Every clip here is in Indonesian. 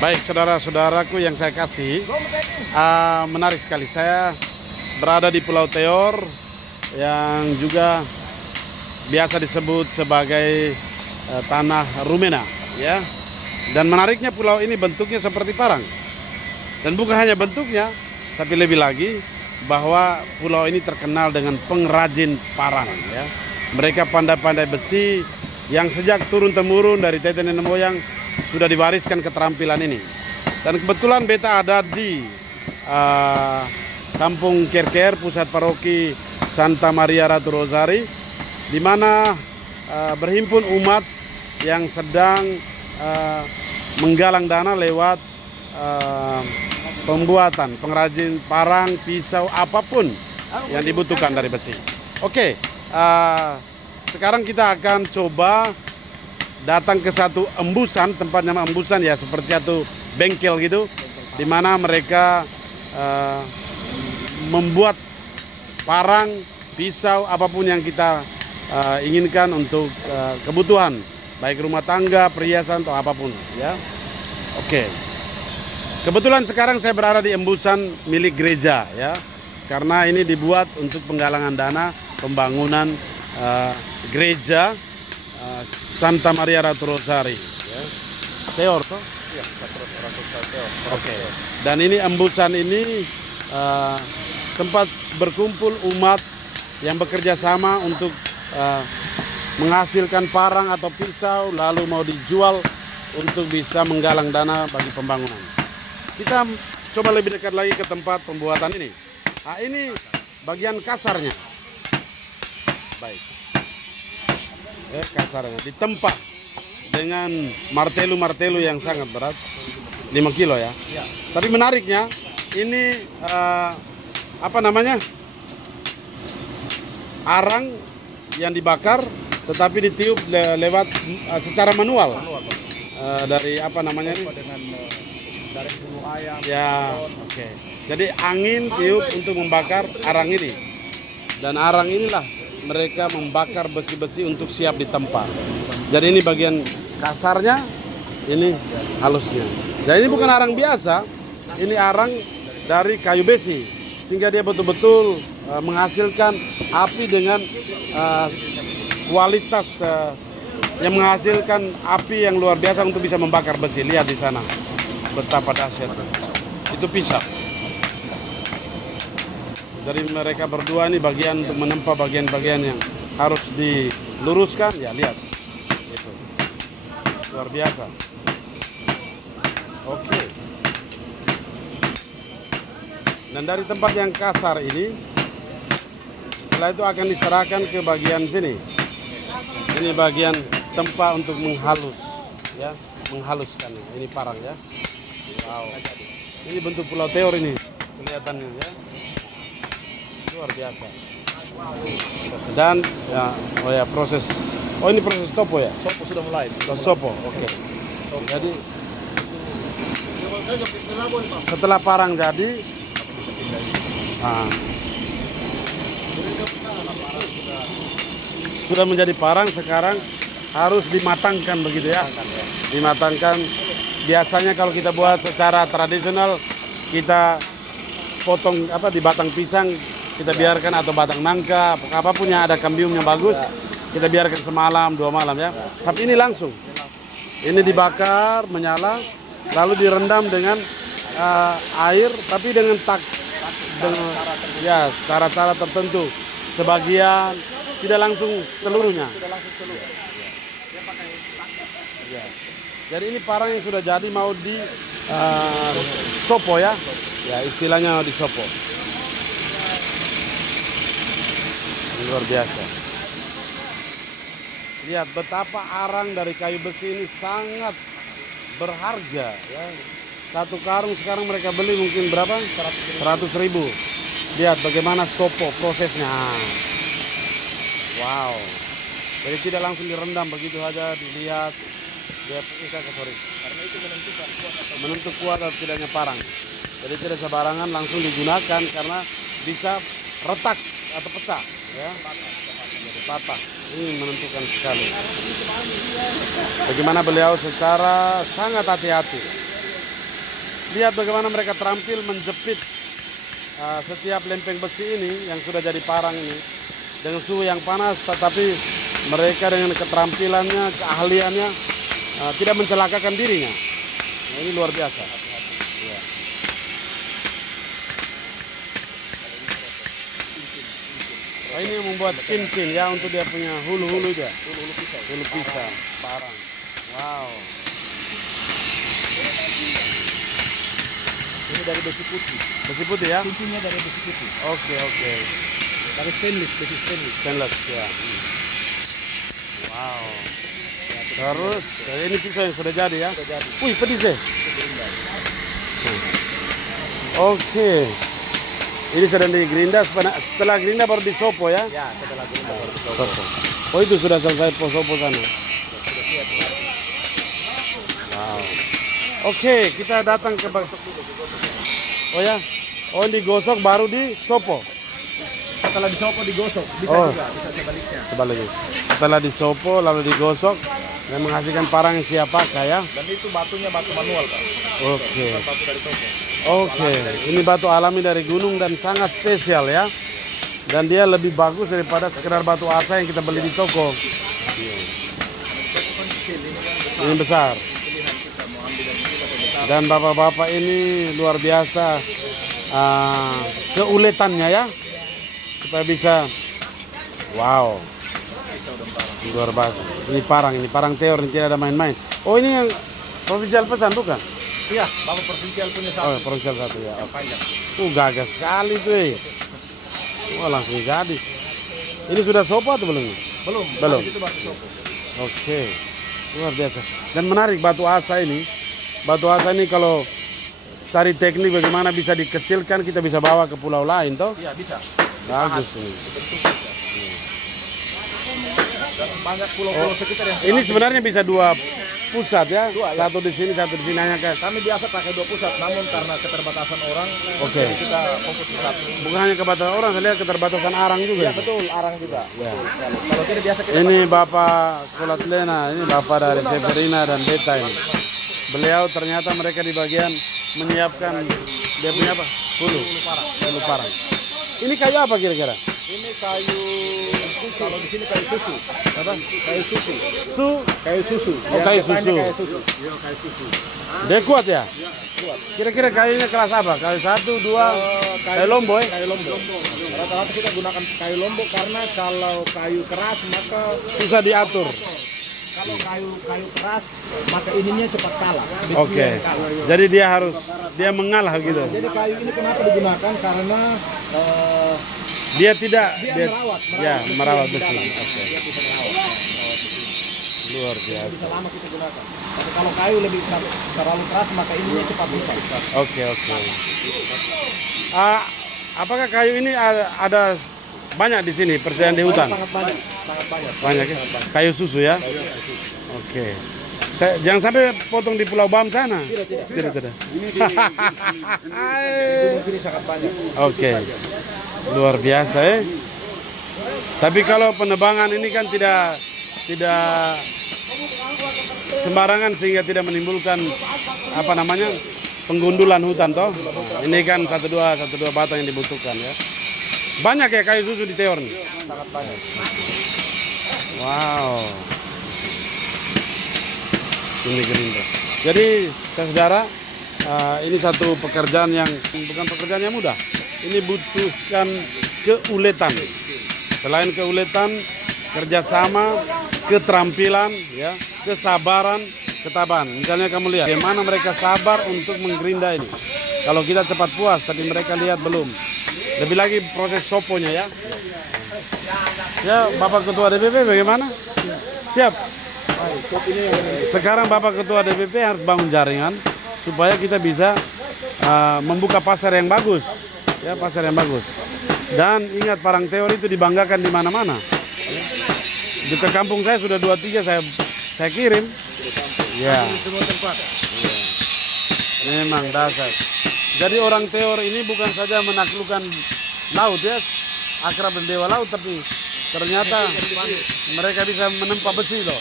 Baik, saudara-saudaraku yang saya kasih, menarik sekali. Saya berada di Pulau Teor yang juga biasa disebut sebagai tanah Rumena, ya. Dan menariknya pulau ini bentuknya seperti parang. Dan bukan hanya bentuknya, tapi lebih lagi bahwa pulau ini terkenal dengan pengrajin parang, ya. Mereka pandai-pandai besi yang sejak turun-temurun dari teteh nenek moyang sudah diwariskan keterampilan ini. Dan kebetulan beta ada di Kampung Kerker, pusat paroki Santa Maria Ratu Rosari, di mana berhimpun umat yang sedang menggalang dana lewat pembuatan, pengrajin parang, pisau, apapun yang dibutuhkan dari besi. Oke, sekarang kita akan coba datang ke satu embusan, tempat nama embusan ya, seperti satu bengkel gitu, di mana mereka membuat parang, pisau, apapun yang kita inginkan untuk kebutuhan, baik rumah tangga, perhiasan atau apapun, ya. Oke. Kebetulan sekarang saya berada di embusan milik gereja, ya, karena ini dibuat untuk penggalangan dana pembangunan gereja Santa Maria Ratu Rosari, ya. Teor toh? Iya, Ratu Teor. Oke. Dan ini embusan ini tempat berkumpul umat yang bekerja sama untuk menghasilkan parang atau pisau, lalu mau dijual untuk bisa menggalang dana bagi pembangunan. Kita coba lebih dekat lagi ke tempat pembuatan ini. Nah, ini bagian kasarnya. Baik. Kasarnya ditempa dengan martelu yang sangat berat, 5 kilo ya. Ya. Tapi menariknya ini apa namanya, arang yang dibakar tetapi ditiup lewat secara manual dari apa namanya ini? Dengan dari bulu ayam. Ya, oke. Jadi angin tiup untuk membakar arang ini, dan arang inilah mereka membakar besi-besi untuk siap ditempa. Jadi ini bagian kasarnya, ini halusnya. Dan ini bukan arang biasa, ini arang dari kayu besi, sehingga dia betul-betul menghasilkan api dengan kualitas yang menghasilkan api yang luar biasa untuk bisa membakar besi. Lihat di sana betapa dahsyat. Itu pisau. Dari mereka berdua ini bagian untuk menempa bagian-bagian yang harus diluruskan, ya lihat. Itu. Luar biasa. Oke. Dan dari tempat yang kasar ini, setelah itu akan diserahkan ke bagian sini. Ini bagian tempat untuk menghalus, ya, menghaluskan. Ini parang ya. Wow. Ini bentuk Pulau Teor ini kelihatannya ya. Luar biasa. Dan ya, oh ya proses. Oh ini proses topo ya? Sopo sudah mulai. Sopo, oke. Jadi setelah parang jadi, sudah menjadi parang, sekarang harus dimatangkan begitu ya? Dimatangkan. Biasanya kalau kita buat secara tradisional, kita potong di batang pisang, kita biarkan, atau batang nangka, apapun yang ada kambium yang bagus, kita biarkan semalam 2 malam ya. Tapi ini langsung, ini dibakar, menyala, lalu direndam dengan air, tapi dengan ya cara-cara tertentu. Sebagian tidak langsung seluruhnya. Ya. Jadi ini parang yang sudah jadi mau di sopo ya, ya istilahnya di sopo. Luar biasa. Lihat betapa arang dari kayu besi ini sangat berharga ya. Satu karung sekarang mereka beli mungkin berapa? 100.000. Lihat bagaimana sopo prosesnya. Wow. Jadi tidak langsung direndam begitu saja, dilihat. Lihat sorry. Karena itu menentukan kuat atau tidaknya parang. Jadi tidak sembarangan langsung digunakan karena bisa retak atau pecah ya. Jadi patah. Ini menentukan sekali. Bagaimana beliau secara sangat hati-hati lihat bagaimana mereka terampil menjepit setiap lempeng besi ini yang sudah jadi parang ini dengan suhu yang panas, tetapi mereka dengan keterampilannya, keahliannya tidak mencelakakan dirinya. Nah, ini luar biasa. Ya. Nah, ini yang membuat cincin ya untuk dia punya hulu-hulu itu. Hulu pisau, parang. Wow. Ini dari besi putih. Besi putih ya? Cincinnya dari besi putih. Oke. Dari stainless, besi stainless. Stainless ya. Wow. Terus ini pisau yang sudah jadi ya? Sudah jadi. Wih, pedis deh. Oke. Ini sedang digerinda, setelah gerinda baru disopo ya? Ya, setelah gerinda baru Sopo. Oh, itu sudah selesai sopo sana. sudah siap. Wow. Oke, kita datang ke Oh ya? Oh, digosok baru disopo. Setelah disopo digosok, bisa Oh. juga, bisa sebaliknya. Sebaliknya. Setelah disopo lalu digosok dan menghasilkan parang yang siap pakai ya. Dan itu batunya batu manual, Pak. Oke. Bukan batu dari toko. Oke. Ini batu alami dari gunung dan sangat spesial ya. Dan dia lebih bagus daripada sekedar batu asa yang kita beli di toko. Ini besar. Dan bapak-bapak ini luar biasa keuletannya ya. Supaya bisa wow. Luar biasa. Ini parang teor, ini tidak ada main-main. Oh, ini yang provinsial pesan bukan? Iya, bapak provinsial punya Oh, satu provinsial satu ya. yang panjang. Gagas sekali tuh. Wah, langsung jadi. Ini sudah sopo atau belum? Belum. Belum. Itu batu sopo. Oke. Luar biasa. Dan menarik batu asa ini. Batu asa ini kalau cari teknik bagaimana bisa dikecilkan, kita bisa bawa ke pulau lain toh. Iya, bisa. Bagus ini. Dan banyak pulau-pulau sekitar yang Ini sebenarnya bisa dua pusat ya. Satu di sini, satu di sini hanya kan. kami biasa pakai dua pusat, namun karena keterbatasan orang, Oke. jadi kita fokus ke satu. Bukan hanya keterbatasan orang, saya lihat keterbatasan arang juga. Iya betul, arang juga. Ya. Kalau tidak biasa kita Ini Bapak Kulat Lena, ini Bapak dari Severina dan Beta ini. Beliau ternyata mereka di bagian menyiapkan dia punya apa? Hulu parang. Ini kayu apa kira-kira? ini kayu kalau di sini kayu susu. Apa? Kayu susu. Kayu susu. Kayu susu. Oh, Yang kayu depannya susu. Kayu susu. Iya, kayu susu. Dia kuat ya? Kuat. Kira-kira kayunya kelas apa? Kayu 1, 2, kayu lombok ya? Kayu lombok. Rata-rata kita gunakan kayu lombok karena kalau kayu keras maka Susah diatur. kalau kayu keras maka ininya cepat kalah. Oke. Besinya kalah. Jadi dia mengalah gitu. Jadi kayu ini kenapa digunakan karena Dia tidak dia merawat ya, merawat di besi. dalam. Oke. Dia bisa merawat. Luar biasa. Bisa lama kita gunakan. Tapi kalau kayu lebih terlalu keras maka ininya cepat rusak. Oke. Apakah kayu ini ada banyak di sini persediaan di hutan? Sangat banyak, sangat banyak. Banyak ya? Kayu susu ya? Oke. Jangan sampai potong di Pulau Bam sana. Tidak. Ini sangat banyak. Oke. Luar biasa ya. Tapi kalau penebangan ini kan tidak sembarangan sehingga tidak menimbulkan penggundulan hutan toh. Nah, ini kan satu dua batang yang dibutuhkan ya. Banyak ya kayu susu di Teor nih. Sangat banyak. Wow. Ini gerindra. Jadi saudara, ini satu pekerjaan yang bukan pekerjaan yang mudah. Ini butuhkan keuletan. Selain keuletan, kerjasama, keterampilan, ya, kesabaran, ketabahan. Misalnya kamu lihat bagaimana mereka sabar untuk menggerinda ini. Kalau kita cepat puas, tapi mereka lihat belum. Lebih lagi proses soponya ya. Ya, Bapak Ketua DPP bagaimana? Siap. Sekarang Bapak Ketua DPP harus bangun jaringan supaya kita bisa membuka pasar yang bagus. Ya, pasar yang bagus. Dan ingat parang teori itu dibanggakan di mana-mana. Di kampung saya sudah 2-3 saya kirim. Ya. Semua tempat. Memang dasar. Jadi orang teor ini bukan saja menaklukkan laut ya, akrab dan dewa laut, tapi ternyata mereka bisa menempa besi loh.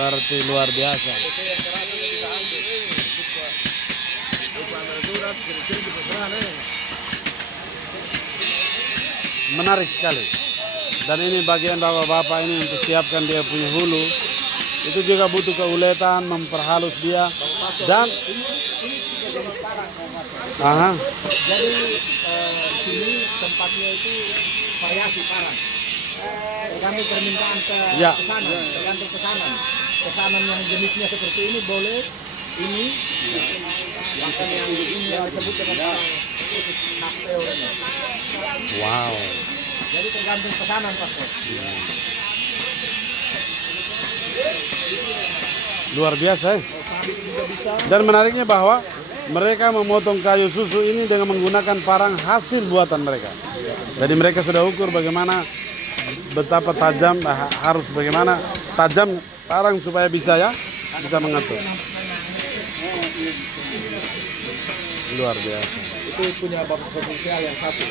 Berarti luar biasa. Menarik sekali. Dan ini bagian bapak-bapak ini untuk siapkan dia punya hulu. Itu juga butuh keuletan, memperhalus dia. Dan aha. Jadi di sini tempatnya itu variasi parang. Tergantung permintaan ke Ya. pesanan, tergantung pesanan. Pesanan yang jenisnya seperti ini boleh, ini, bahkan yang ini yang disebut dengan cocktail ini. Wow. Jadi tergantung pesanan Pak. Luar biasa. Dan menariknya bahwa mereka memotong kayu susu ini dengan menggunakan parang hasil buatan mereka. Jadi mereka sudah ukur bagaimana betapa tajam, harus bagaimana tajam parang supaya bisa mengatur. Luar biasa. Itu punya bapak potensial yang satu.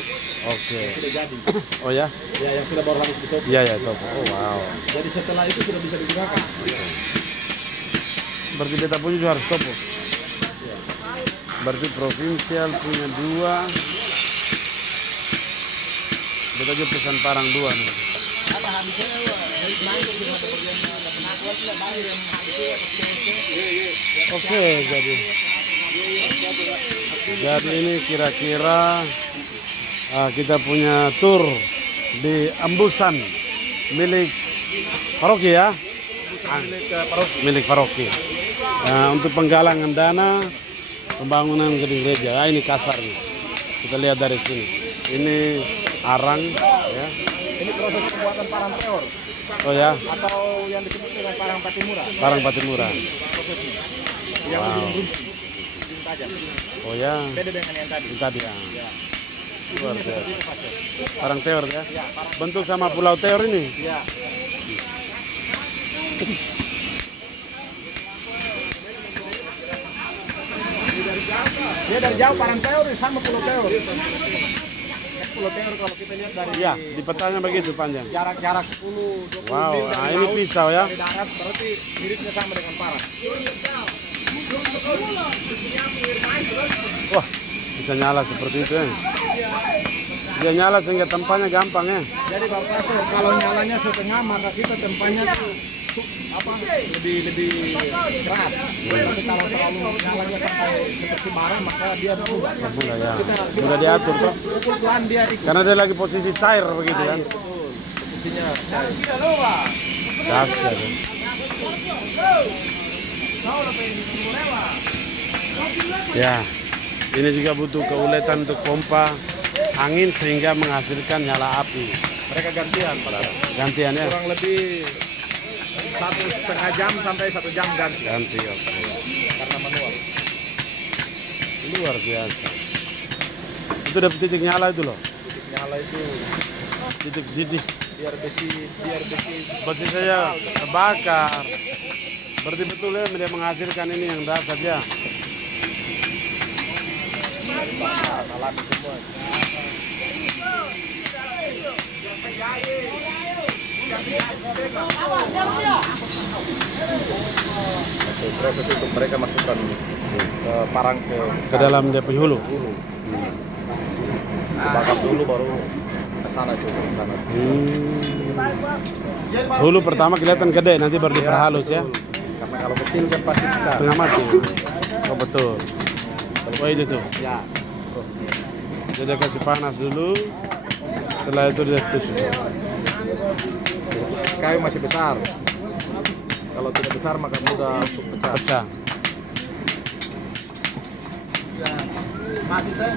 Oke. Sudah jadi. Oh ya? Ya, yang sudah baru habis ditopo. Iya ya, top. Oh wow. Jadi setelah itu sudah bisa digunakan. Berarti beta punya juga harus topo. Berarti provinsial punya 2. Beta juga pesan parang 2 nih. Oke, jadi ini kira-kira kita punya tur di Ambusan milik paroki ya. Milik paroki. Untuk penggalangan dana pembangunan gedung gereja. Ini kasarnya. Kita lihat dari sini. Ini arang ya. Ini proses pembuatan parang teor Oh ya, atau yang disebut dengan parang patimura. parang Patimura. Prosesnya. Yang ujung tajam. Oh ya, Beda dengan yang tadi. ini tadi ya. Luar biasa. Itu Pak. Parang teor ya. Bentuk sama pulau teor ini. Ya. Dia dari jauh parang teor sama pulau teor. Pulau teor kalau kita lihat dari Iya, di petanya begitu panjang. jarak 10-20 Wow, mil dari ini laut, pisau ya. dari darat, berarti miripnya sama dengan parang. Wah, bisa nyala seperti itu ya. Dia nyala sehingga tempanya gampang ya. Jadi Bapak Pastor, kalau nyalanya setengah maka kita tempanya tuh lebih keras. Tapi kalau terlalu nyalanya sampai seperti bara maka dia berubah. Mudah ya. Mudah diatur toh. Pukul pelan dia ikut. Karena dia lagi posisi cair begitu kan. Posisinya Dahsyat. Ya. Ya, ini juga butuh keuletan untuk pompa angin sehingga menghasilkan nyala api. mereka gantian pada Gantian ya. kurang lebih 1,5 jam sampai 1 jam ganti Ganti oke. karena manual. Luar biasa. Itu udah titik nyala itu loh. Titik nyala itu Titik biar besi besi saya terbakar. Berarti betul ya dia menghasilkan ini yang dahsyat ya. alat semua. Proses untuk mereka masukkan parang Ke dalam dia punya hulu. dibakar dulu baru ke sana ke sana. Hulu pertama kelihatan gede, nanti baru diperhalus ya. Karena kalau kecil kan pasti kita Setengah mati. Oh betul. Oh itu tuh. ya Jadi dia kasih panas dulu. Setelah itu dia tusuk. kayu masih besar. Kalau tidak besar maka mudah untuk pecah. Pecah. Masih saya.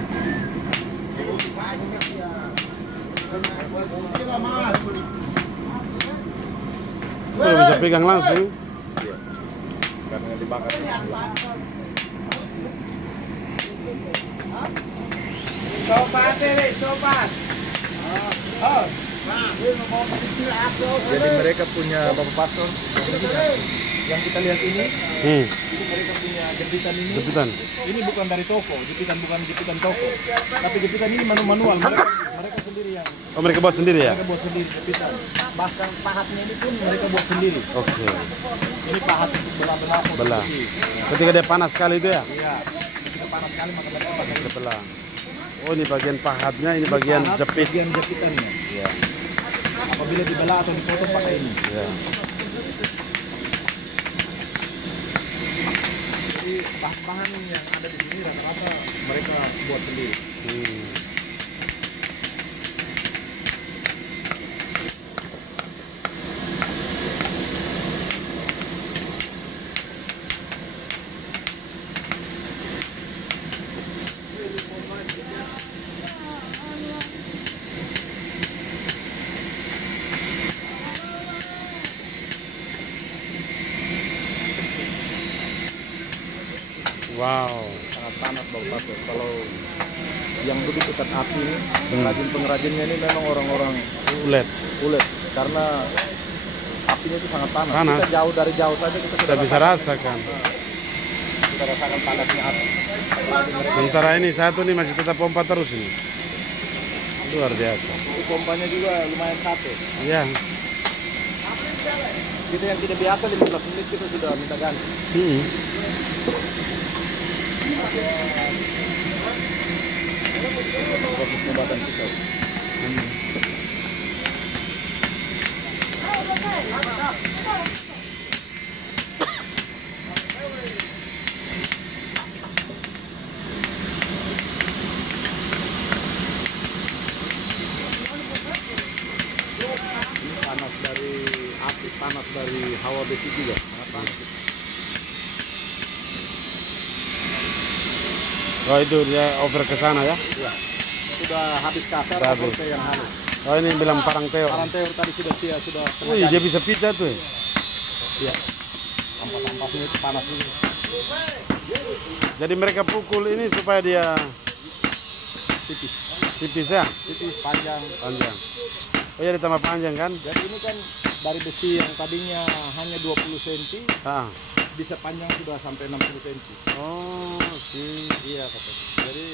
Oh, bisa pegang langsung. Karena yang dibakar. Sobat ini, sobat. Jadi mereka punya Bapak Pastor yang kita lihat ini, itu mereka punya jepitan ini. Jepitan. Ini bukan dari toko, jepitan bukan jepitan toko, tapi jepitan ini manual. Mereka sendiri yang Oh mereka buat sendiri ya? mereka buat sendiri jepitan. Bahkan pahatnya ini pun mereka buat sendiri. Oke. Ini pahat untuk belah-belah. Belah. Ketika dia panas sekali itu ya? Iya. Kita panas sekali maka mereka pakai sebelah. Oh, ini bagian pahatnya, ini bagian pahat, jepit. bagian jepitannya. Ya. Apabila dibelah atau dipotong pakai ini. Ya. Jadi bahan-bahan yang ada di sini rata-rata mereka buat sendiri. Wow. Sangat panas bau pasir. Kalau yang duduk dekat api ini, pengrajin-pengrajinnya ini memang orang-orang Ulet. ulet karena apinya itu sangat panas. Panas. Kita jauh dari jauh saja kita Kita bisa rasakan. kita rasakan panasnya api. Sementara ini satu nih masih tetap pompa terus ini. Luar biasa. Itu pompanya juga lumayan capek. Iya. Kita yang tidak biasa 15 menit kita sudah minta ganti. Proses pembuatan pisau. Ini panas dari api, panas dari hawa besi juga. Sangat panas. Oh, itu dia over ke sana ya. Iya. Sudah habis kasar Sudah atau habis. yang halus. Oh, ini bilang parang teo. Paranteur tadi sudah sudah Wih, dia bisa pijat tuh. Iya. Ampas-ampasnya itu panas dulu. Jadi mereka pukul ini supaya dia Tipis. tipis ya, Tipis panjang. panjang. Oh, ya ditambah panjang kan? Jadi ini kan dari besi yang tadinya hanya 20 cm Ah. bisa panjang sudah sampai 60 cm. Oh, sih. Iya katanya. Jadi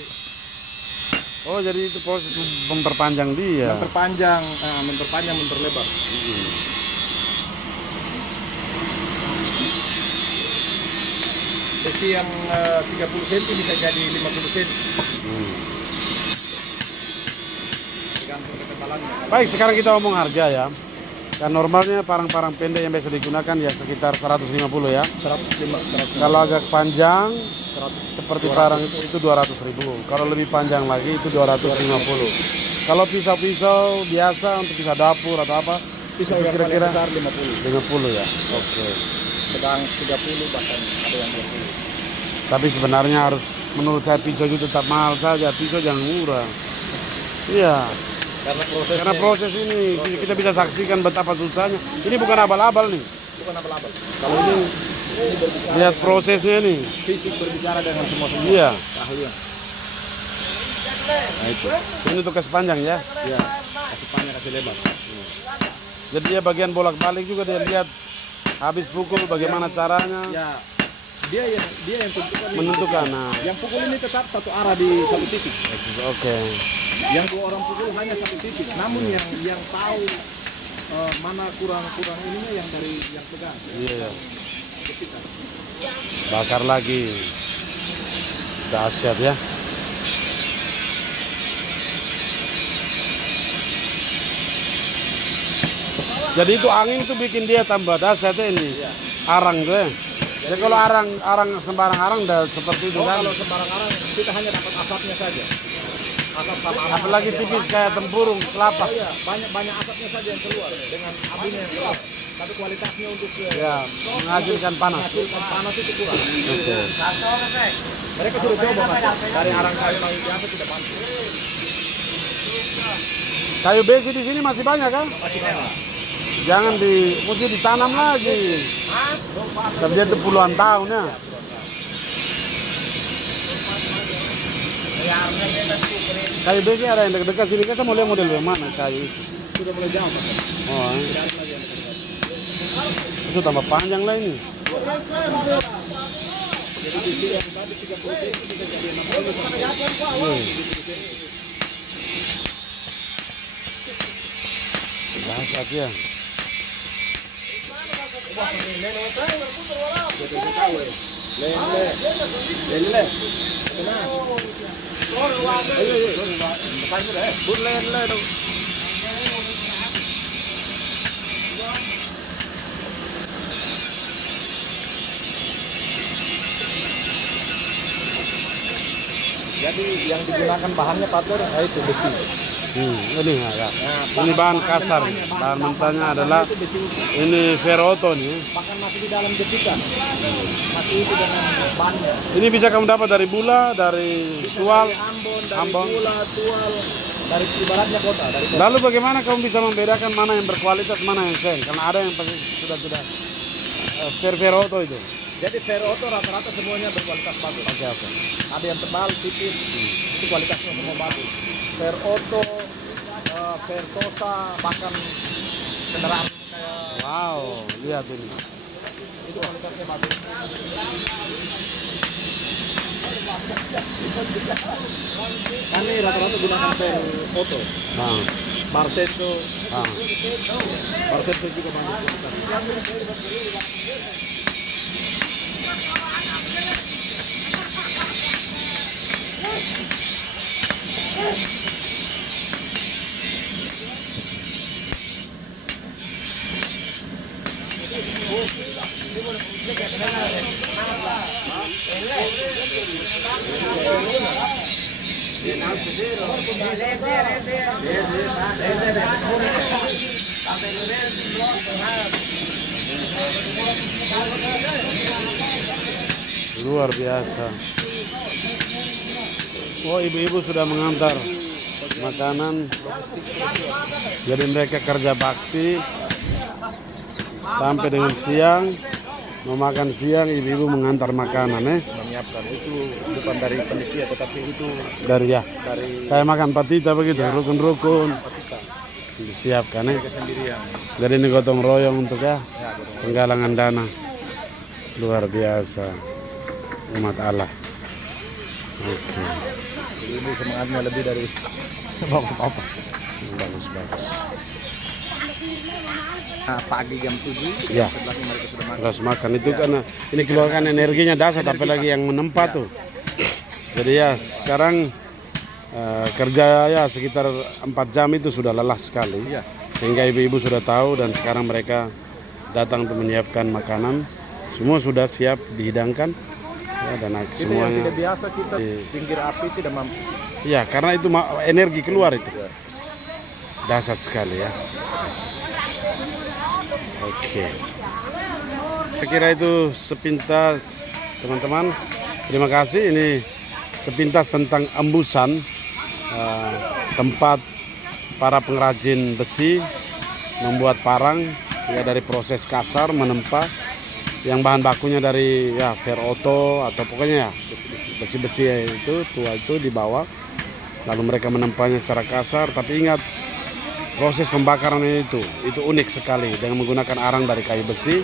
Jadi itu proses memperpanjang dia. memperpanjang, memperlebar. Besi yang 30 cm bisa jadi 50 cm. Tergantung ketebalannya. Baik, sekarang kita ngomong harga ya. Dan normalnya parang-parang pendek yang biasa digunakan ya sekitar 150 ya. 105, Kalau agak panjang 100. seperti parang itu 200.000. Kalau lebih panjang lagi itu 250. Kalau pisau-pisau biasa untuk pisau dapur atau apa, Pisau itu yang paling kira-kira besar 50. 50 ya. Oke. Sedang 30 bahkan ada yang 20. Tapi sebenarnya harus menurut saya pisau itu tetap mahal saja. Pisau jangan murah. Iya. Karena proses ini kita bisa saksikan betapa susahnya. Ini bukan abal-abal nih. bukan abal-abal. Kalau ini lihat prosesnya nih. Fisik berbicara dengan semua Iya. keahlian. Nah itu. Ini untuk kasih panjang ya. Iya. Kasih panjang, kasih lebar. Jadi dia bagian bolak-balik juga dia lihat habis pukul bagaimana caranya Ya, dia yang tentukan. menentukan. Nah, Yang pukul ini tetap satu arah di satu titik. oke. Yang dua orang pukul hanya satu titik. Namun yang tahu mana kurang ininya yang dari yang pegang. Iya. Ketika. Bakar lagi. Dahsyat ya. Jadi itu angin itu bikin dia tambah dahsyat ini. Iya. Arang tuh ya. Jadi kalau arang sembarang arang udah seperti itu kan. Kalau sembarang arang kita hanya dapat asapnya saja. Asap sama arang. Apalagi tipis kayak tempurung kelapa. Oh iya, banyak asapnya saja yang keluar dengan apinya yang keluar. Tapi kualitasnya untuk Ya, menghasilkan panas. menghasilkan panas itu kurang. Oke. Mereka sudah coba mas, dari arang kayu biasa tidak mampu. Kayu besi di sini masih banyak kan? Masih banyak. Jangan mesti ditanam lagi. Tapi dia itu puluhan tahun ya. Kayu besi ada yang dekat-dekat sini. Kita mau lihat model yang mana kayu itu. Sudah mulai jauh mas. Oh, Tidak ada lagi yang dekat. itu tambah panjang lah ini. Jadi di sini yang tadi 30 cm bisa jadi 60 sampai. Dahsyat ya. Jadi itu tahu ya. Jadi yang digunakan bahannya Pak Tur, itu besi. Ini ya. Ini bahan kasar. Bahan mentahnya adalah ini Ferroto nih. Bahkan masih di dalam jetikan. Masih itu dengan bahannya. Ini bisa kamu dapat dari Bula, dari Tual, Ambon, dari Bula, Tual, dari ibaratnya kota. Dari kota. Lalu bagaimana kamu bisa membedakan mana yang berkualitas, mana yang seng? Karena ada yang pasti sudah Ferroto itu. Jadi Ferroto rata-rata semuanya berkualitas bagus. Oke. Ada yang tebal, tipis, itu kualitasnya semua bagus. Ferroto, Vertosa, bahkan kendaraan kayak Wow, lihat ini. itu kualitasnya bagus. Kami rata-rata gunakan Ferroto, Nah, Marsetto, nah. Marsetto juga bagus. Luar biasa. Oh, ibu-ibu sudah mengantar makanan. Jadi mereka kerja bakti sampai dengan siang. Mau makan siang, ibu-ibu mengantar makanan Menyiapkan itu bukan dari panitia, tetapi itu dari dari kayak makan patita begitu, rukun-rukun disiapkan sendirian. Jadi ini gotong royong untuk penggalangan dana. Luar biasa umat Allah. Oke. Ibu semangatnya lebih dari Bagus. pagi jam 7. Ya. Setelahnya mereka sudah makan. Terus makan itu karena ini keluarkan energinya dasar, tapi lagi yang menempa tuh. Jadi ya sekarang kerja ya sekitar 4 jam itu sudah lelah sekali. Iya. Sehingga ibu-ibu sudah tahu dan sekarang mereka datang untuk menyiapkan makanan. Semua sudah siap dihidangkan. Ya, dan Itu yang semuanya. tidak biasa kita pinggir api tidak mampu. Ya karena itu energi keluar itu. Dahsyat sekali ya. Oke. Saya kira itu sepintas teman-teman. Terima kasih. Ini sepintas tentang embusan tempat para pengrajin besi membuat parang ya dari proses kasar menempa yang bahan bakunya dari ya Ferroto atau pokoknya ya besi-besi itu tua itu dibawa lalu mereka menempanya secara kasar, tapi ingat proses pembakaran itu unik sekali dengan menggunakan arang dari kayu besi,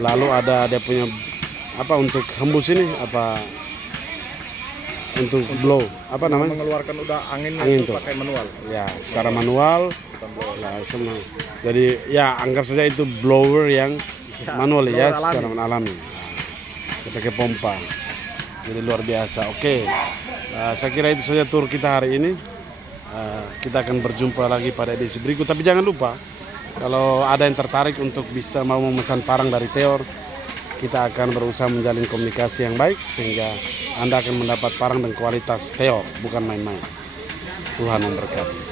lalu ada dia punya apa untuk hembus ini apa untuk blow apa namanya Mengeluarkan angin Angin itu tuh. pakai manual. ya secara manual. Nah, semua. Jadi ya anggap saja itu blower yang manual ya blower secara alami. Kita pakai pompa. Jadi luar biasa. Oke. Saya kira itu saja tur kita hari ini. Kita akan berjumpa lagi pada edisi berikut. Tapi jangan lupa kalau ada yang tertarik untuk bisa mau memesan parang dari Teor, kita akan berusaha menjalin komunikasi yang baik sehingga Anda akan mendapat parang dan kualitas Teor, bukan main-main. Tuhan memberkati.